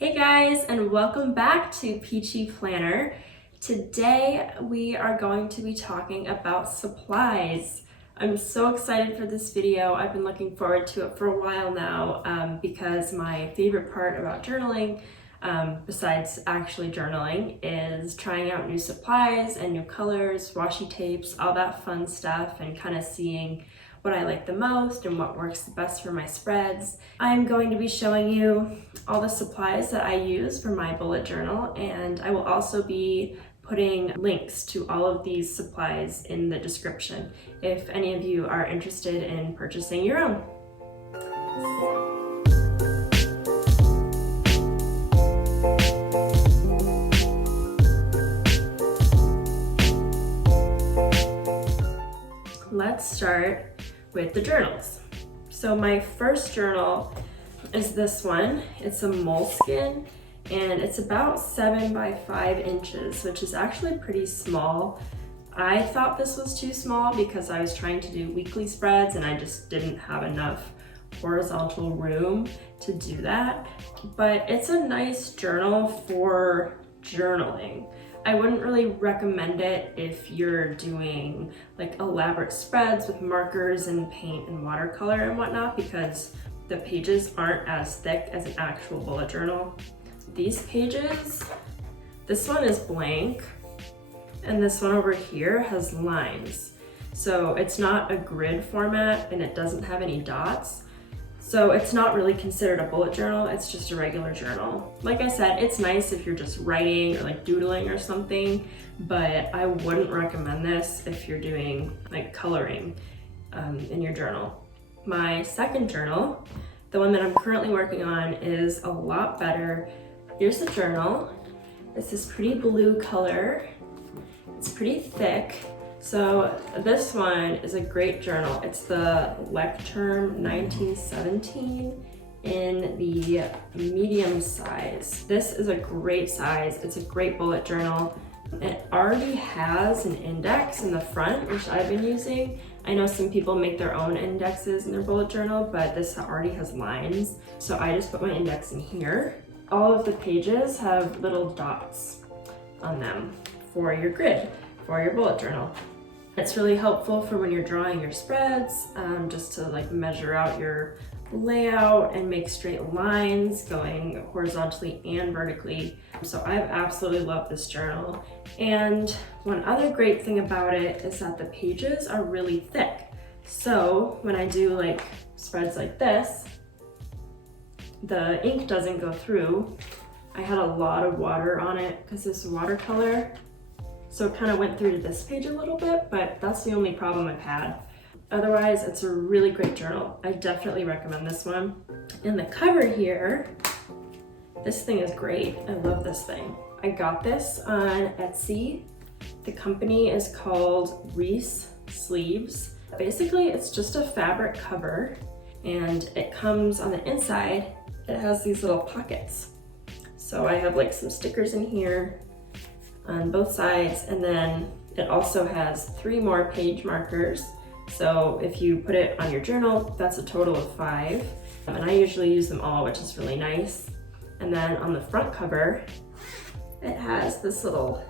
Hey guys, and welcome back to Peachy Planner. Today we are going to be talking about supplies. I'm so excited for this video. I've been looking forward to it for a while now because my favorite part about journaling, besides actually journaling, is trying out new supplies and new colors, washi tapes, all that fun stuff, and kind of seeing what I like the most and what works the best for my spreads. I'm going to be showing you all the supplies that I use for my bullet journal, and I will also be putting links to all of these supplies in the description if any of you are interested in purchasing your own. Let's start with the journals. So my first journal is this one. It's a moleskin and it's about 7 by 5 inches, which is actually pretty small. I thought this was too small because I was trying to do weekly spreads and I just didn't have enough horizontal room to do that. But it's a nice journal for journaling. I wouldn't really recommend it if you're doing like elaborate spreads with markers and paint and watercolor and whatnot, because the pages aren't as thick as an actual bullet journal. These pages, this one is blank and this one over here has lines. So it's not a grid format and it doesn't have any dots. So it's not really considered a bullet journal, it's just a regular journal. Like I said, it's nice if you're just writing or like doodling or something, but I wouldn't recommend this if you're doing like coloring in your journal. My second journal, the one that I'm currently working on, is a lot better. Here's the journal. It's this pretty blue color. It's pretty thick. So this one is a great journal. It's the LEUCHTTURM 1917 in the medium size. This is a great size. It's a great bullet journal. It already has an index in the front, which I've been using. I know some people make their own indexes in their bullet journal, but this already has lines. So I just put my index in here. All of the pages have little dots on them for your grid, for your bullet journal. It's really helpful for when you're drawing your spreads, just to like measure out your layout and make straight lines going horizontally and vertically. So I've absolutely loved this journal. And one other great thing about it is that the pages are really thick. So when I do like spreads like this, the ink doesn't go through. I had a lot of water on it because this is watercolor. So it kind of went through to this page a little bit, but that's the only problem I've had. Otherwise, it's a really great journal. I definitely recommend this one. And the cover here, this thing is great. I love this thing. I got this on Etsy. The company is called Reese Sleeves. Basically, it's just a fabric cover and it comes on the inside. It has these little pockets. So I have like some stickers in here on both sides, and then it also has 3 more page markers. So if you put it on your journal, that's a total of 5. And I usually use them all, which is really nice. And then on the front cover, it has this little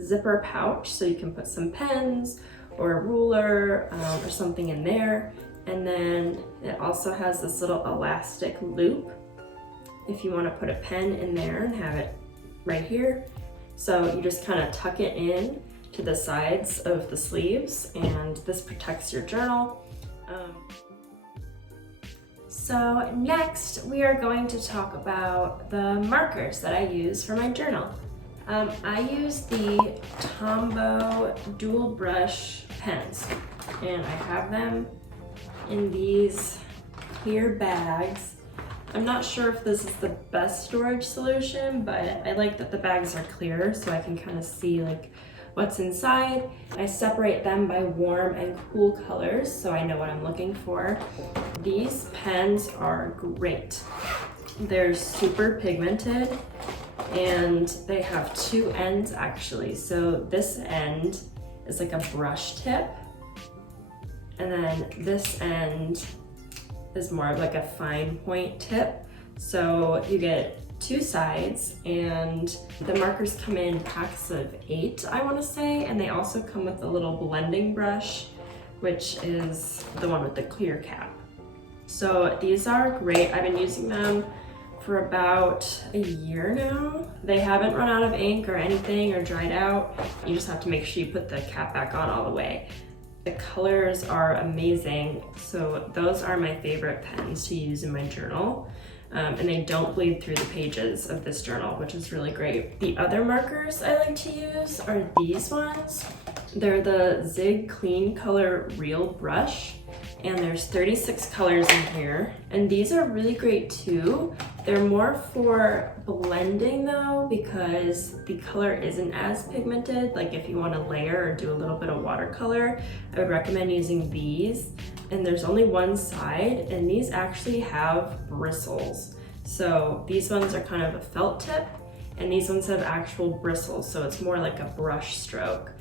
zipper pouch, so you can put some pens or a ruler or something in there. And then it also has this little elastic loop if you want to put a pen in there and have it right here. So you just kind of tuck it in to the sides of the sleeves, and this protects your journal. So next we are going to talk about the markers that I use for my journal. I use the Tombow dual brush pens, and I have them in these clear bags. I'm not sure if this is the best storage solution, but I like that the bags are clear so I can kind of see like what's inside. I separate them by warm and cool colors so I know what I'm looking for. These pens are great. They're super pigmented and they have 2 ends actually. So this end is like a brush tip, and then this end is more of like a fine point tip. So you get 2 sides, and the markers come in packs of 8, I want to say, and they also come with a little blending brush, which is the one with the clear cap. So these are great. I've been using them for about a year now. They haven't run out of ink or anything or dried out. You just have to make sure you put the cap back on all the way. The colors are amazing. So those are my favorite pens to use in my journal. And they don't bleed through the pages of this journal, which is really great. The other markers I like to use are these ones. They're the Zig Clean Color Real Brush, and there's 36 colors in here. And these are really great too. They're more for blending though, because the color isn't as pigmented. Like if you want to layer or do a little bit of watercolor, I would recommend using these. And there's only one side, and these actually have bristles. So these ones are kind of a felt tip, and these ones have actual bristles, so it's more like a brush stroke.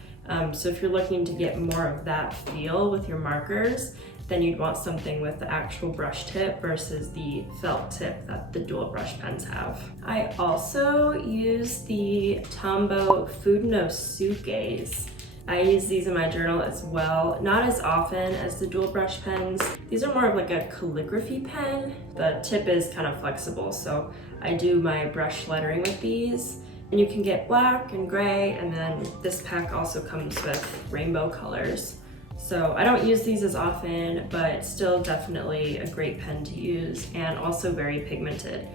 So if you're looking to get more of that feel with your markers, then you'd want something with the actual brush tip versus the felt tip that the dual brush pens have. I also use the Tombow Fudenosukes. I use these in my journal as well, not as often as the dual brush pens. These are more of like a calligraphy pen. The tip is kind of flexible, so I do my brush lettering with these. And you can get black and gray, and then this pack also comes with rainbow colors. So I don't use these as often, but still definitely a great pen to use, and also very pigmented.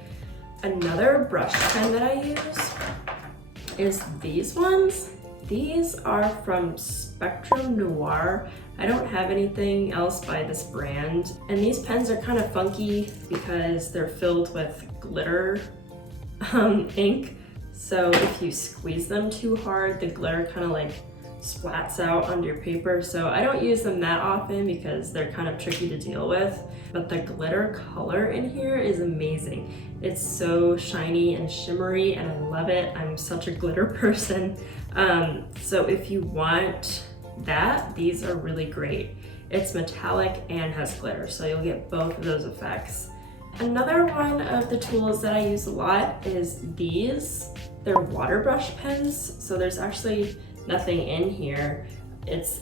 Another brush pen that I use is these ones. These are from Spectrum Noir. I don't have anything else by this brand. And these pens are kind of funky because they're filled with glitter ink. So if you squeeze them too hard, the glitter kind of like splats out onto your paper. So I don't use them that often because they're kind of tricky to deal with. But the glitter color in here is amazing. It's so shiny and shimmery, and I love it. I'm such a glitter person. So if you want that, these are really great. It's metallic and has glitter, so you'll get both of those effects. Another one of the tools that I use a lot is these. They're water brush pens, so there's actually nothing in here. It's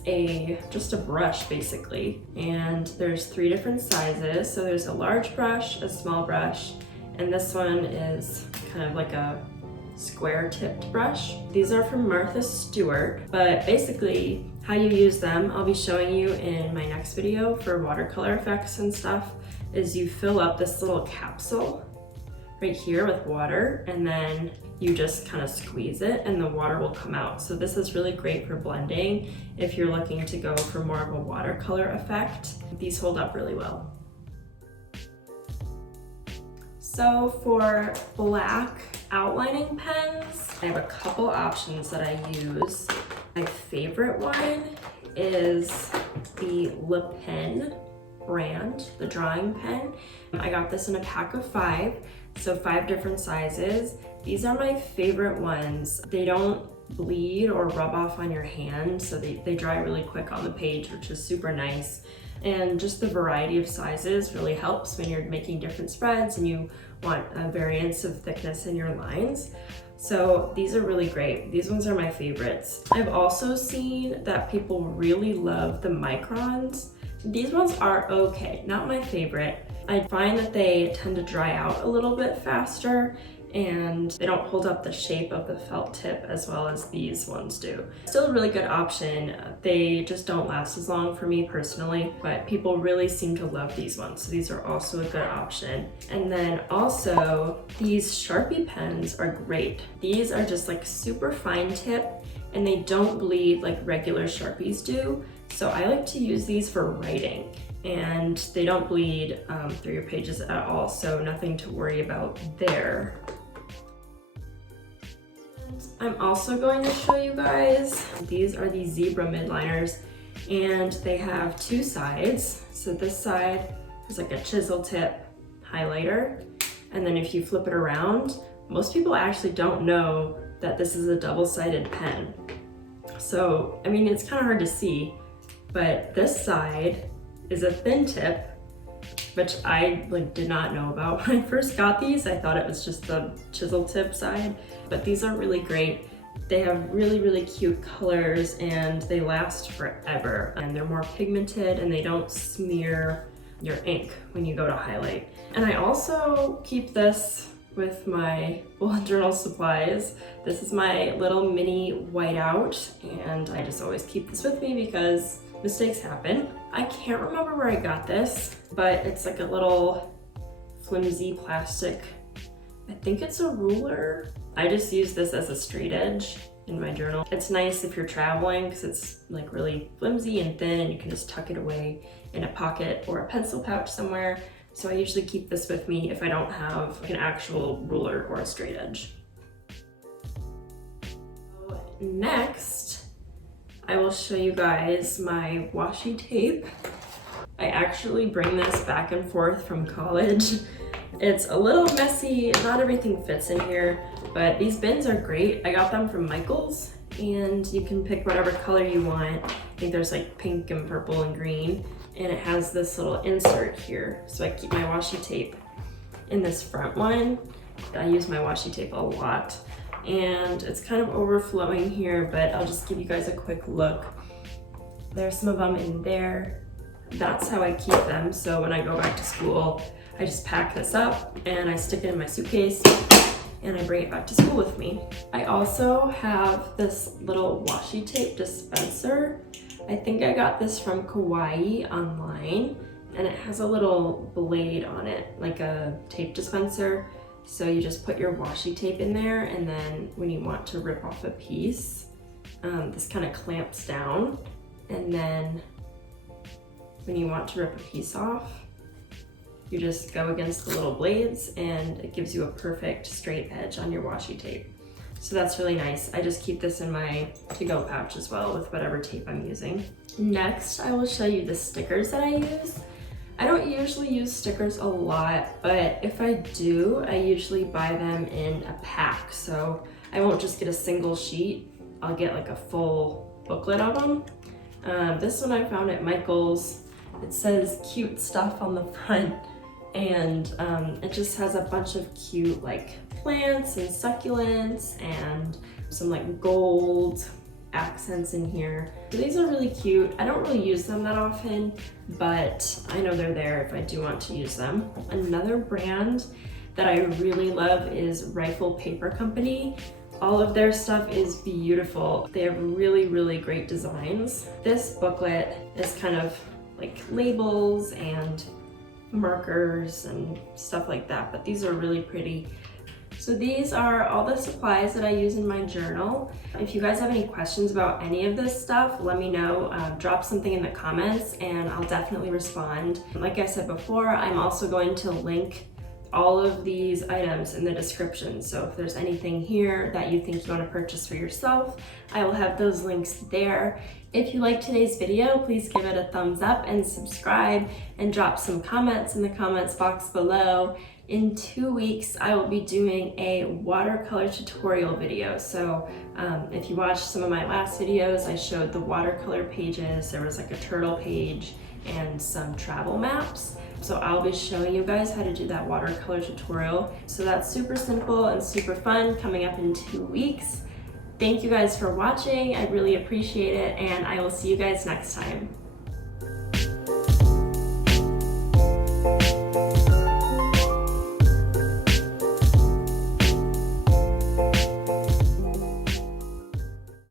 just a brush basically, and there's 3 different sizes. So there's a large brush, a small brush, and this one is kind of like a square tipped brush. These are from Martha Stewart, but basically how you use them, I'll be showing you in my next video for watercolor effects and stuff, is you fill up this little capsule right here with water, and then you just kind of squeeze it and the water will come out. So this is really great for blending if you're looking to go for more of a watercolor effect. These hold up really well. So for black outlining pens, I have a couple options that I use. My favorite one is the LEPEN brand, the drawing pen. I got this in a pack of 5, so 5 different sizes. These are my favorite ones. They don't bleed or rub off on your hand, so they dry really quick on the page, which is super nice. And just the variety of sizes really helps when you're making different spreads and you want a variance of thickness in your lines. So these are really great. These ones are my favorites. I've also seen that people really love the microns. These ones are okay, not my favorite. I find that they tend to dry out a little bit faster, and they don't hold up the shape of the felt tip as well as these ones do. Still a really good option. They just don't last as long for me personally, but people really seem to love these ones. So these are also a good option. And then also these Sharpie pens are great. These are just like super fine tip, and they don't bleed like regular Sharpies do. So I like to use these for writing, and they don't bleed through your pages at all. So nothing to worry about there. I'm also going to show you guys, these are the zebra midliners, and they have 2 sides. So this side is like a chisel tip highlighter, and then if you flip it around, most people actually don't know that this is a double-sided pen. So, I mean, it's kind of hard to see, but this side is a thin tip, which I did not know about when I first got these. I thought it was just the chisel tip side, but these are really great. They have really, really cute colors and they last forever. And they're more pigmented and they don't smear your ink when you go to highlight. And I also keep this with my bullet journal supplies. This is my little mini whiteout, and I just always keep this with me because mistakes happen. I can't remember where I got this, but it's like a little flimsy plastic. I think it's a ruler. I just use this as a straight edge in my journal. It's nice if you're traveling because it's like really flimsy and thin and you can just tuck it away in a pocket or a pencil pouch somewhere. So I usually keep this with me if I don't have an actual ruler or a straight edge. So next, I will show you guys my washi tape. I actually bring this back and forth from college. It's a little messy, not everything fits in here, but these bins are great. I got them from Michael's, and you can pick whatever color you want. I think there's like pink and purple and green, and it has this little insert here. So I keep my washi tape in this front one. I use my washi tape a lot, and it's kind of overflowing here, but I'll just give you guys a quick look. There's some of them in there. That's how I keep them. So when I go back to school, I just pack this up and I stick it in my suitcase and I bring it back to school with me. I also have this little washi tape dispenser. I think I got this from Kawaii online, and it has a little blade on it, like a tape dispenser. So you just put your washi tape in there, and then when you want to rip off a piece, this kind of clamps down. And then when you want to rip a piece off, you just go against the little blades and it gives you a perfect straight edge on your washi tape. So that's really nice. I just keep this in my to-go pouch as well with whatever tape I'm using. Next, I will show you the stickers that I use. I don't usually use stickers a lot, but if I do, I usually buy them in a pack. So I won't just get a single sheet. I'll get like a full booklet of them. This one I found at Michael's. It says cute stuff on the front, and it just has a bunch of cute like plants and succulents and some like gold accents in here. So these are really cute. I don't really use them that often, but I know they're there if I do want to use them. Another brand that I really love is Rifle Paper Company. All of their stuff is beautiful. They have really, really great designs. This booklet is kind of like labels and markers and stuff like that, but these are really pretty. So these are all the supplies that I use in my journal. If you guys have any questions about any of this stuff, let me know. Drop something in the comments and I'll definitely respond. Like I said before, I'm also going to link all of these items in the description. So if there's anything here that you think you want to purchase for yourself, I will have those links there. If you liked today's video, please give it a thumbs up and subscribe and drop some comments in the comments box below. In 2 weeks, I will be doing a watercolor tutorial video. So if you watched some of my last videos, I showed the watercolor pages. There was like a turtle page and some travel maps. So I'll be showing you guys how to do that watercolor tutorial. So that's super simple and super fun, coming up in 2 weeks. Thank you guys for watching. I really appreciate it, and I will see you guys next time.